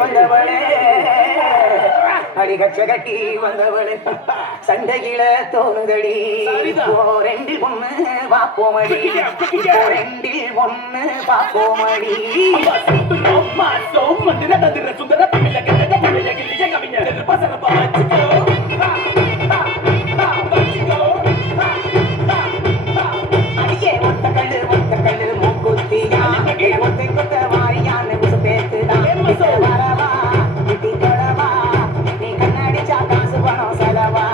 வந்தவளே அடிகச்ச கட்டி வந்தவளே சண்டையில தோணுதடி ரெண்டில் ஒண்ணு பாப்போமடி ரெண்டில் ஒண்ணு பாப்போமடி சுந்தர தமிழக கவிஞர் அடியே ஒத்த கல்லு மூக்குத்தியா ஒத்தை கொத்த வாரியான பேத்துதான் வரவா விட்டி தொடவா நீ கண்ணடிச்சா காசு பணம் செலவா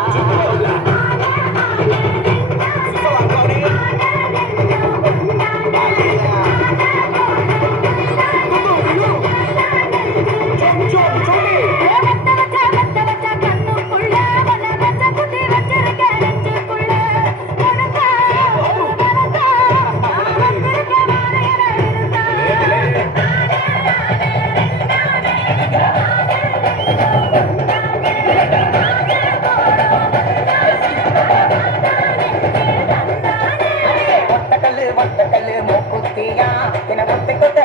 ஒத்த கல்லு மூக்குத்தியா என ஒத்தை கொத்த